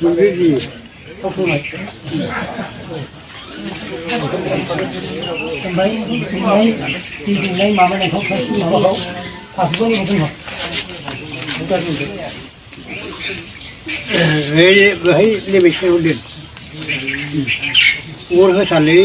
बेबायदि ओमफ्राय दै दौनाय माबानायखौ माबाखौ फाफुखौ दोनहर बेहाय नैबे सायाव दोन अर होसालै